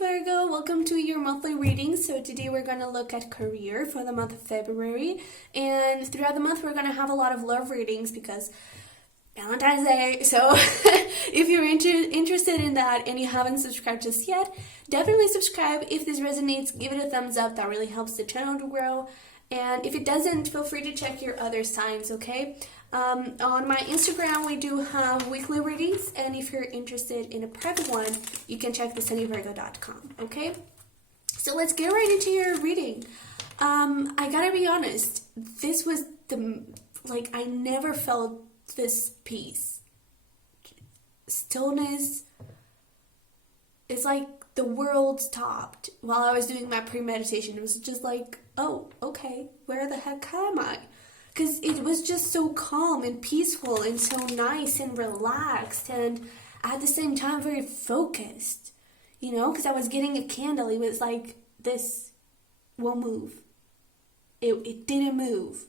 Virgo, welcome to your monthly reading. So today we're going to look at career for the month of February, and throughout the month we're going to have a lot of love readings because Valentine's Day. So if you're interested in that and you haven't subscribed just yet, definitely subscribe. If this resonates, give it a thumbs up. That really helps the channel to grow. And if it doesn't, feel free to check your other signs, okay? On my Instagram, we do have weekly readings, and if you're interested in a private one, you can check the sunnyvirgo.com, okay? So let's get right into your reading. I gotta be honest, this was I never felt this peace. Stillness. It's like the world stopped while I was doing my pre-meditation. It was just like, oh, okay, where the heck am I? Because it was just so calm and peaceful and so nice and relaxed and at the same time very focused, you know, because I was getting a candle. It was like, this won't move. It didn't move.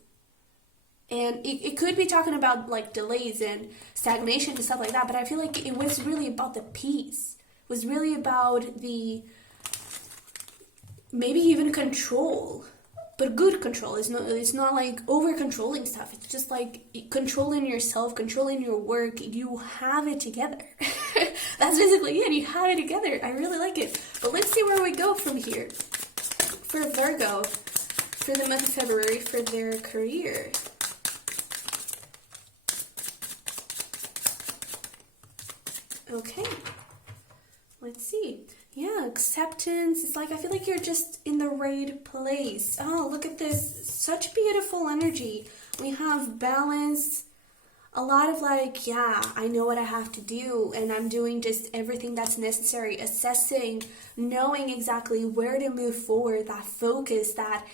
And it could be talking about like delays and stagnation and stuff like that, but I feel like it was really about the peace. It was really about the, maybe even control. But good control. It's not like over controlling stuff. It's just like controlling yourself, controlling your work. You have it together. That's basically it. You have it together. I really like it. But let's see where we go from here. For Virgo, for the month of February, for their career. Okay. Let's see. Yeah, acceptance. It's like, I feel like you're just in the right place. Oh, look at this. Such beautiful energy. We have balance. A lot of like, yeah, I know what I have to do, and I'm doing just everything that's necessary. Assessing, knowing exactly where to move forward, that focus, that,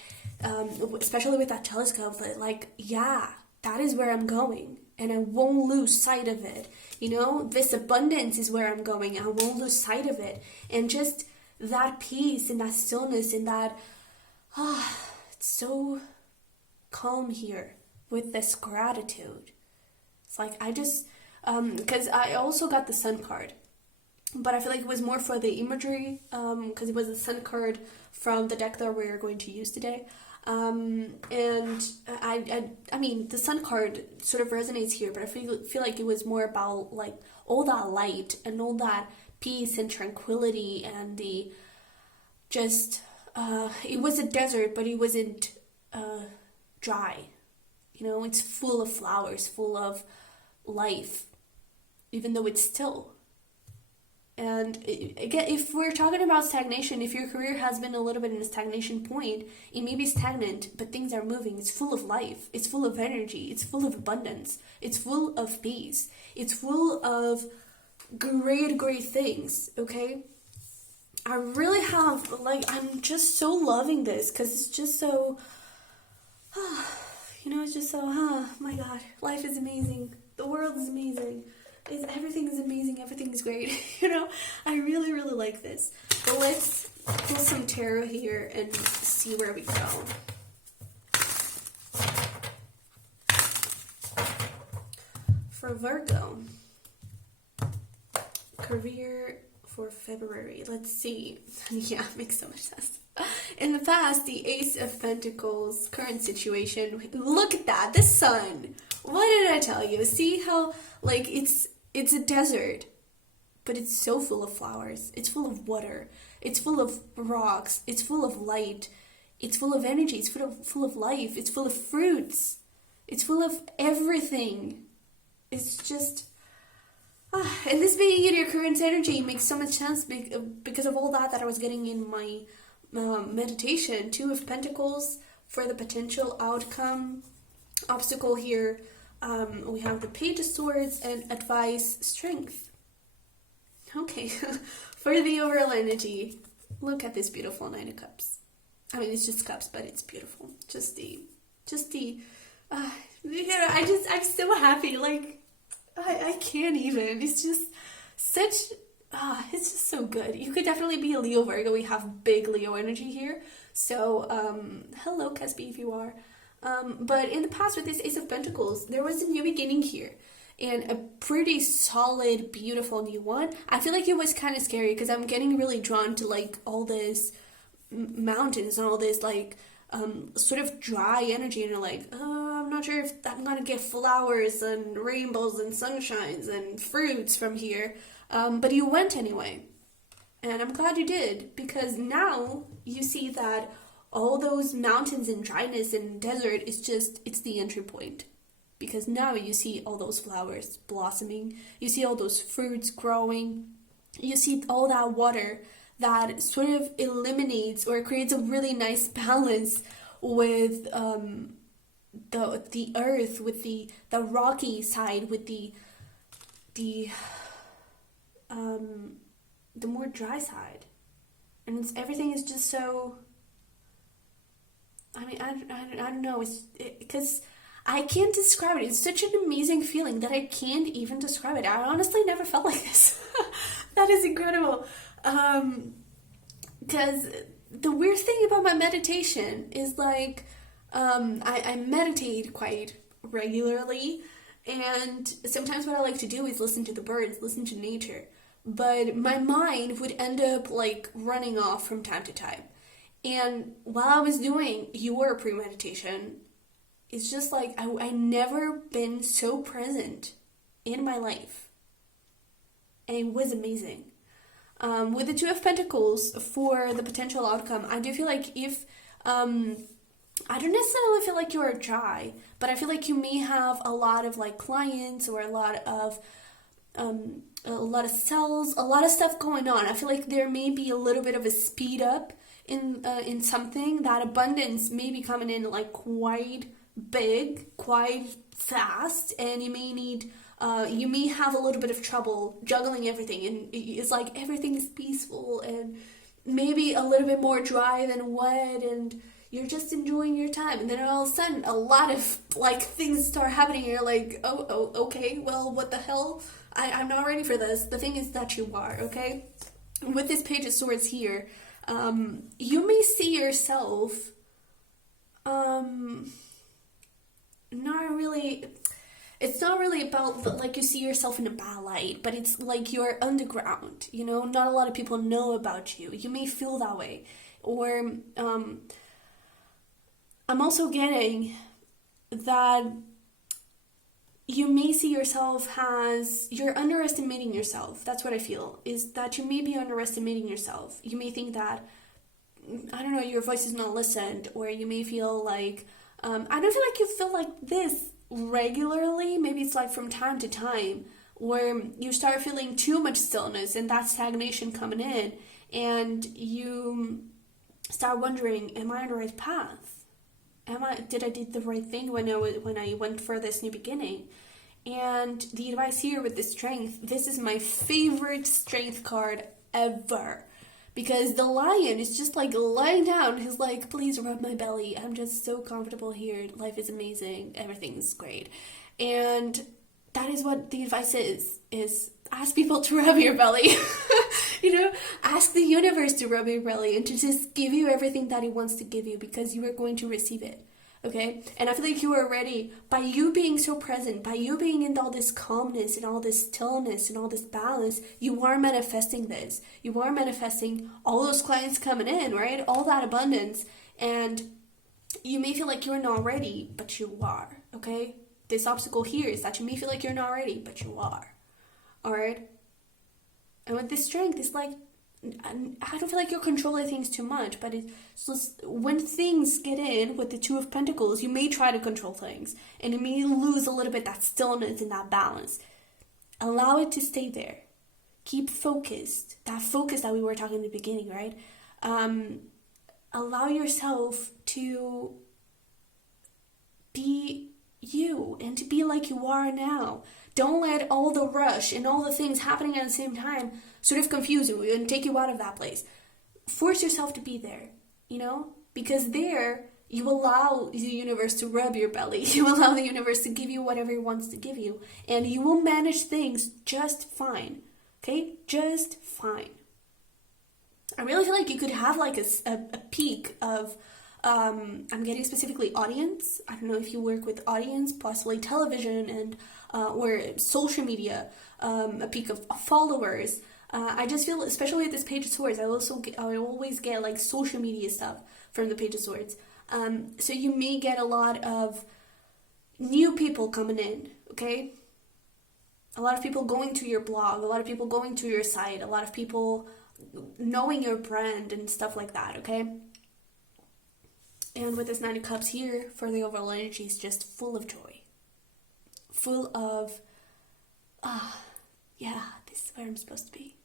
especially with that telescope, like, yeah, that is where I'm going. And I won't lose sight of it. You know, this abundance is where I'm going. I won't lose sight of it. And just that peace and that stillness and that, it's so calm here with this gratitude. It's like, I just, because I also got the Sun card. But I feel like it was more for the imagery, because it was the Sun card from the deck that we're going to use today. And I mean, the Sun card sort of resonates here, but I feel like it was more about like all that light and all that peace and tranquility and the just, it was a desert, but it wasn't dry. You know, it's full of flowers, full of life, even though it's still. And again, if we're talking about stagnation, if your career has been a little bit in a stagnation point, it may be stagnant, but things are moving. It's full of life. It's full of energy. It's full of abundance. It's full of peace. It's full of great things, okay? I really have, like, I'm just so loving this because it's just so, you know, it's just so, oh my God, life is amazing. The world is amazing. Everything is amazing. Everything is great. You know, I really like this. But let's pull some tarot here and see where we go. For Virgo, career for February. Let's see. Yeah, makes so much sense. In the past, the Ace of Pentacles, current situation. Look at that. The sun. What did I tell you? See how, like, it's a desert, but it's so full of flowers. It's full of water. It's full of rocks. It's full of light. It's full of energy. It's full of life. It's full of fruits. It's full of everything. It's just, and this being in your current energy makes so much sense because of all that I was getting in my meditation. Two of Pentacles for the potential outcome. Obstacle here. We have the Page of Swords and advice, strength. Okay, for the overall energy, look at this beautiful Nine of Cups. I mean, it's just cups, but it's beautiful. You know, I'm so happy. Like, I can't even. It's just such, it's just so good. You could definitely be a Leo Virgo. We have big Leo energy here. So, hello, Caspi, if you are. But in the past with this Ace of Pentacles, there was a new beginning here. and a pretty solid, beautiful new one. I feel like it was kind of scary because I'm getting really drawn to like all this mountains and all this like sort of dry energy, and you're like, I'm not sure if I'm gonna get flowers and rainbows and sunshines and fruits from here. But you went anyway. And I'm glad you did, because now you see that all those mountains and dryness and desert is just, it's the entry point. Because now you see all those flowers blossoming, you see all those fruits growing, you see all that water that sort of eliminates or creates a really nice balance with the earth, with the rocky side, with the more dry side. And everything is just so, I mean, I don't know, because I can't describe it. It's such an amazing feeling that I can't even describe it. I honestly never felt like this. That is incredible. Because the weird thing about my meditation is like, I meditate quite regularly, and sometimes what I like to do is listen to the birds, listen to nature. But my mind would end up like running off from time to time. And while I was doing your pre-meditation, it's just like I never been so present in my life. And it was amazing. With the Two of Pentacles for the potential outcome, I do feel like if, I don't necessarily feel like you're dry, but I feel like you may have a lot of like clients or a lot of sales, a lot of stuff going on. I feel like there may be a little bit of a speed up in something. That abundance may be coming in like quite big, quite fast, and you may need, you may have a little bit of trouble juggling everything, and it's like everything is peaceful and maybe a little bit more dry than wet, and you're just enjoying your time, and then all of a sudden a lot of like things start happening, and you're like, oh okay, well, what the hell, I'm not ready for this. The thing is that you are, okay? With this Page of Swords here, you may see yourself not really, it's not really about like you see yourself in a bad light, but it's like you're underground, you know, not a lot of people know about you. You may feel that way. Or I'm also getting that you may see yourself as, you're underestimating yourself. That's what I feel, is that you may be underestimating yourself. You may think that, I don't know, your voice is not listened, or you may feel like, I don't feel like you feel like this regularly. Maybe it's like from time to time, where you start feeling too much stillness and that stagnation coming in, and you start wondering, am I on the right path? Did I do the right thing when I went for this new beginning? And the advice here with the Strength, this is my favorite Strength card ever. Because the Lion is just like lying down. He's like, please rub my belly. I'm just so comfortable here. Life is amazing. Everything's great. And that is what the advice is ask people to rub your belly. You know, ask the universe to rub your belly and to just give you everything that it wants to give you, because you are going to receive it. Okay? And I feel like you are ready, by you being so present, by you being in all this calmness and all this stillness and all this balance, you are manifesting this. You are manifesting all those clients coming in, right? All that abundance. And you may feel like you're not ready, but you are. Okay? This obstacle here is that you may feel like you're not ready, but you are. Alright? And with this Strength, it's like, I don't feel like you're controlling things too much, but it's just, when things get in with the Two of Pentacles, you may try to control things, and you may lose a little bit that stillness and that balance. Allow it to stay there. Keep focused. That focus that we were talking in the beginning, right? Allow yourself to be you and to be like you are now. Don't let all the rush and all the things happening at the same time sort of confuse you and take you out of that place. Force yourself to be there, you know? Because there, you allow the universe to rub your belly. You allow the universe to give you whatever it wants to give you. And you will manage things just fine. Okay? Just fine. I really feel like you could have like a peak of I'm getting specifically audience. I don't know if you work with audience, possibly television and or social media, a peak of followers. I just feel, especially with this Page of Swords, I always get like social media stuff from the Page of Swords. So you may get a lot of new people coming in, okay? A lot of people going to your blog, a lot of people going to your site, a lot of people knowing your brand and stuff like that, okay? And with this Nine of Cups here, for the overall energy is just full of joy. Full of, yeah, this is where I'm supposed to be.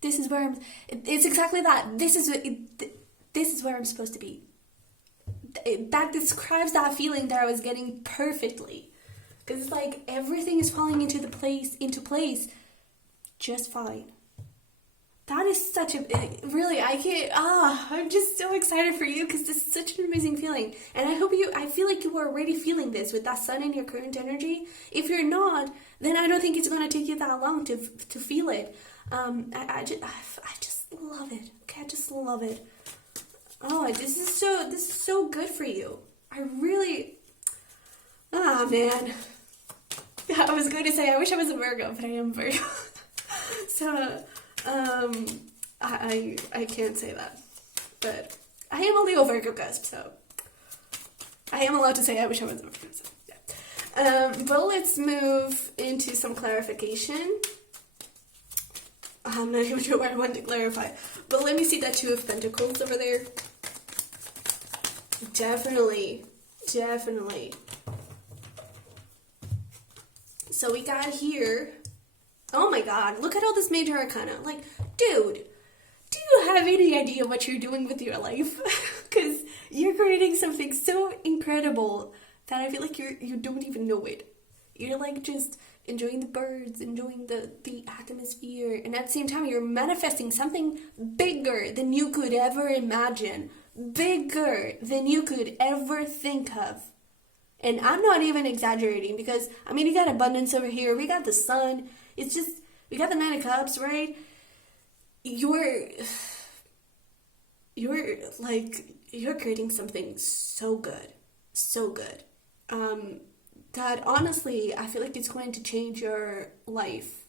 This is where it's exactly that. This is where I'm supposed to be. That describes that feeling that I was getting perfectly. Because it's like everything is falling into place just fine. That is such a, really, I'm just so excited for you because this is such an amazing feeling. And I feel like you are already feeling this with that sun in your current energy. If you're not, then I don't think it's going to take you that long to feel it. I just love it. Okay, I just love it. Oh, this is so good for you. I really, man. I was going to say, I wish I was a Virgo, but I am Virgo. So, I can't say that, but I am a Leo Virgo gusp, so I am allowed to say I wish I was a Virgo. So, yeah. But let's move into some clarification. I'm not even sure what I want to clarify, but let me see that Two of Pentacles over there. Definitely. So we got here, oh my god, look at all this major arcana. Like, dude, do you have any idea what you're doing with your life? Because you're creating something so incredible that I feel like you don't even know it. You're like just enjoying the birds, enjoying the atmosphere, and at the same time you're manifesting something bigger than you could ever imagine. Bigger than you could ever think of. And I'm not even exaggerating because, I mean, you got abundance over here. We got the sun. It's just, we got the Nine of Cups, right? You're creating something so good. So good. That honestly, I feel like it's going to change your life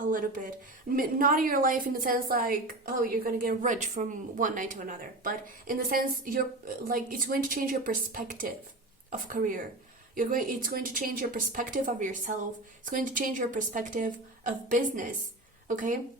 a little bit. Not your life in the sense like, oh, you're going to get rich from one night to another. But in the sense, it's going to change your perspective of career. It's going to change your perspective of yourself. It's going to change your perspective of business. Okay,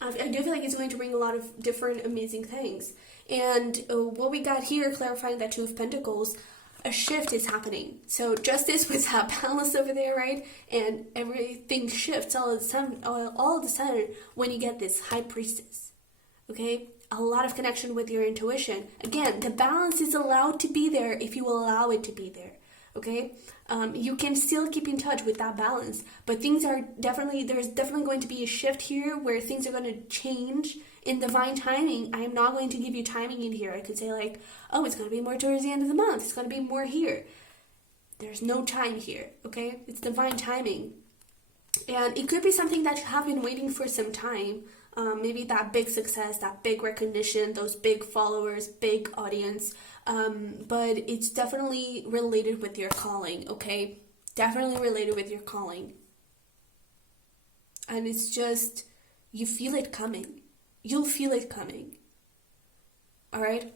I do feel like it's going to bring a lot of different amazing things. And what we got here, clarifying that Two of Pentacles, a shift is happening. So justice with that balance over there, right? And everything shifts all of a sudden when you get this High Priestess. Okay. A lot of connection with your intuition. Again, the balance is allowed to be there if you allow it to be there, okay? You can still keep in touch with that balance, but there's definitely going to be a shift here where things are going to change in divine timing. I am not going to give you timing in here. I could say like, oh, it's going to be more towards the end of the month. It's going to be more here. There's no time here, okay? It's divine timing. And it could be something that you have been waiting for some time. Maybe that big success, that big recognition, those big followers, big audience. But it's definitely related with your calling, okay? Definitely related with your calling. And it's just, you feel it coming. You'll feel it coming. Alright?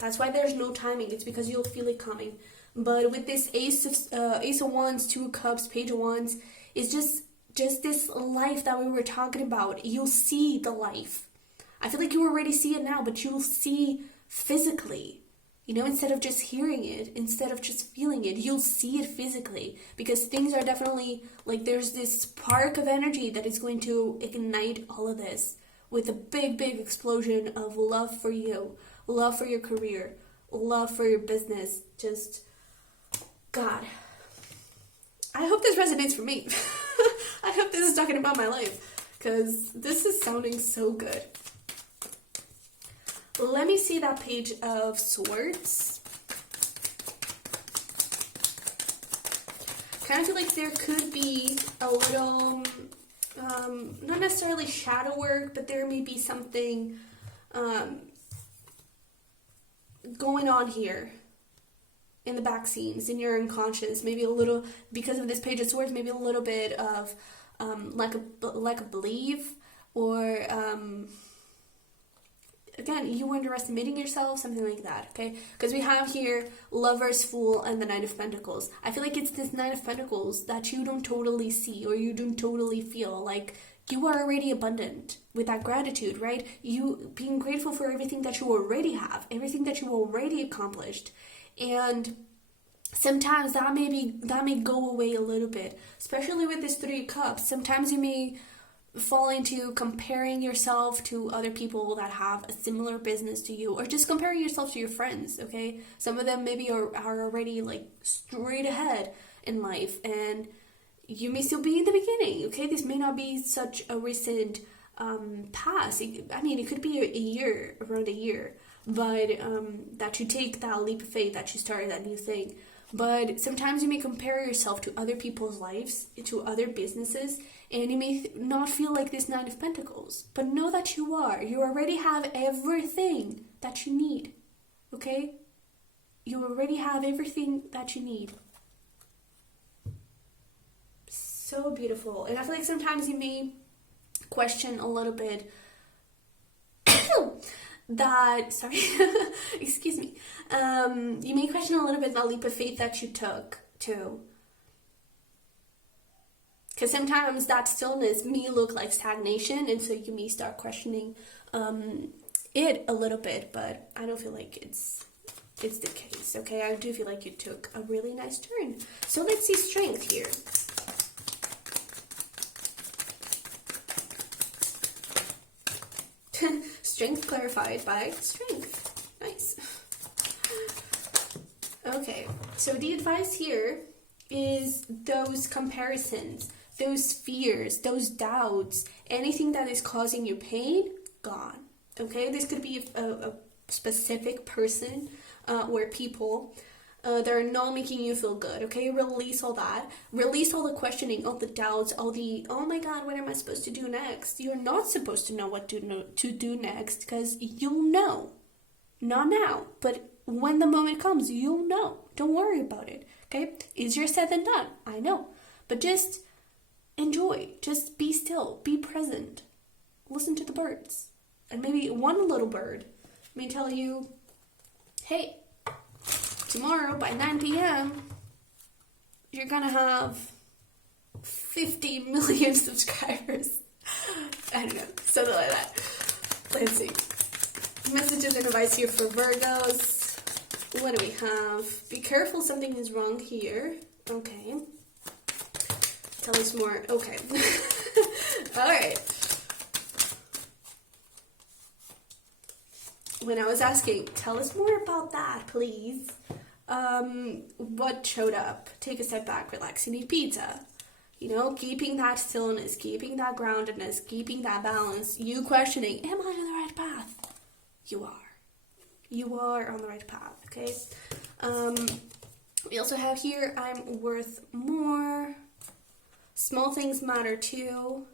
That's why there's no timing. It's because you'll feel it coming. But with this Ace of Wands, Two of Cups, Page of Wands, it's just this life that we were talking about. You'll see the life. I feel like you already see it now, but you'll see physically. You know, instead of just hearing it, instead of just feeling it, you'll see it physically. Because things are definitely, like, there's this spark of energy that is going to ignite all of this with a big, big explosion of love for you, love for your career, love for your business. Just, God. I hope this resonates for me. I hope this is talking about my life, because this is sounding so good. Let me see that Page of Swords. Kind of feel like there could be a little, not necessarily shadow work, but there may be something going on here in the back scenes, in your unconscious. Maybe a little, because of this Page of Swords, maybe a little bit of lack of belief, or again, you underestimating yourself, something like that, okay? Because we have here Lovers, Fool, and the Knight of Pentacles. I feel like it's this Knight of Pentacles that you don't totally see, or you don't totally feel. Like, you are already abundant with that gratitude, right? You being grateful for everything that you already have, everything that you already accomplished. And sometimes that may go away a little bit, especially with this Three of Cups. Sometimes you may fall into comparing yourself to other people that have a similar business to you, or just comparing yourself to your friends, okay? Some of them maybe are already like straight ahead in life, and you may still be in the beginning, okay? This may not be such a recent past. It could be a year, around a year, but that you take that leap of faith, that you start that new thing. But sometimes you may compare yourself to other people's lives, to other businesses, and you may not feel like this Nine of Pentacles. But know that you are. You already have everything that you need, okay? You already have everything that you need. So beautiful. And I feel like sometimes you may question a little bit that, sorry, excuse me, you may question a little bit that leap of faith that you took too. Because sometimes that stillness may look like stagnation, and so you may start questioning it a little bit, but I don't feel like it's the case, okay? I do feel like you took a really nice turn. So let's see strength here. Strength clarified by strength. Nice. Okay, so the advice here is those comparisons, those fears, those doubts, anything that is causing you pain, gone. Okay, this could be a specific person or people that are not making you feel good. Okay, release all that. Release all the questioning, all the doubts, all the, oh my God, what am I supposed to do next? You're not supposed to know what to do next, because you'll know. Not now, but when the moment comes, you'll know. Don't worry about it. Okay, easier said than done, I know. But just enjoy. Just be still. Be present. Listen to the birds. And maybe one little bird may tell you, hey, tomorrow by 9 p.m., you're gonna have 50 million subscribers. I don't know, something like that. Let's see. Messages and advice here for Virgos. What do we have? Be careful, something is wrong here. Okay. Tell us more. Okay. Alright. When I was asking, tell us more about that, please. What showed up? Take a step back, relax, you need pizza. You know, keeping that stillness, keeping that groundedness, keeping that balance. You questioning, am I on the right path? You are. You are on the right path, okay? We also have here, I'm worth more. Small things matter too.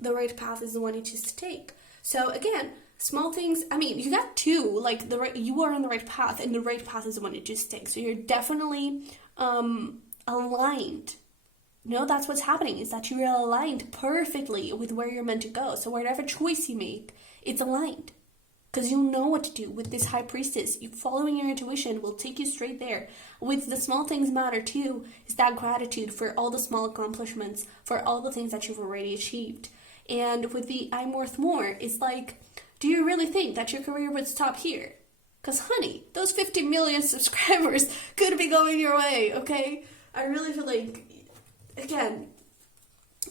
The right path is the one you choose to take. So again, small things, you got two, like you are on the right path, and the right path is the one you choose to take. So you're definitely aligned. No, that's what's happening, is that you're aligned perfectly with where you're meant to go. So whatever choice you make, it's aligned. Because you'll know what to do with this High Priestess. You following your intuition will take you straight there. With the small things matter too, is that gratitude for all the small accomplishments, for all the things that you've already achieved. And with the I'm worth more, it's like, do you really think that your career would stop here? Because honey, those 50 million subscribers could be going your way, okay? I really feel like, again,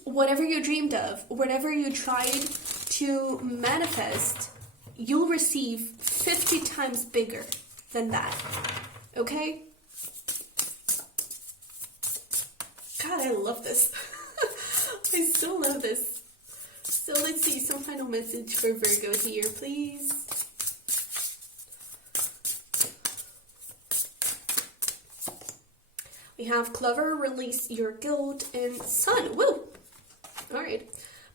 whatever you dreamed of, whatever you tried to manifest, you'll receive 50 times bigger than that, okay? God, I love this. I so love this. So let's see, some final message for Virgo here, please. We have Clover, release your guilt, and Sun. Woo! Alright.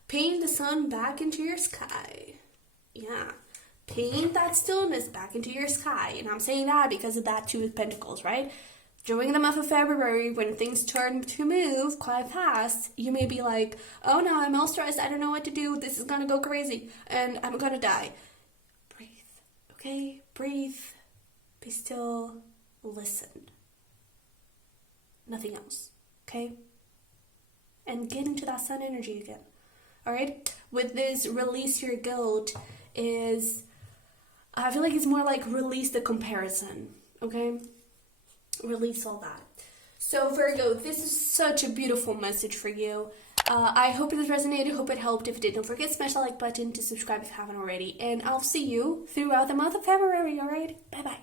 Paint the sun back into your sky. Yeah. maintain that stillness back into your sky. And I'm saying that because of that Two of Pentacles, right? During the month of February, when things turn to move quite fast, you may be like, oh no, I'm all stressed, I don't know what to do, this is gonna go crazy, and I'm gonna die. Breathe, okay? Breathe, be still, listen. Nothing else, okay? And get into that sun energy again, all right? With this release your guilt I feel like it's more like release the comparison, okay? Release all that. So Virgo, this is such a beautiful message for you. I hope this resonated, hope it helped. If it did, don't forget to smash the like button to subscribe if you haven't already. And I'll see you throughout the month of February, alright? Bye-bye.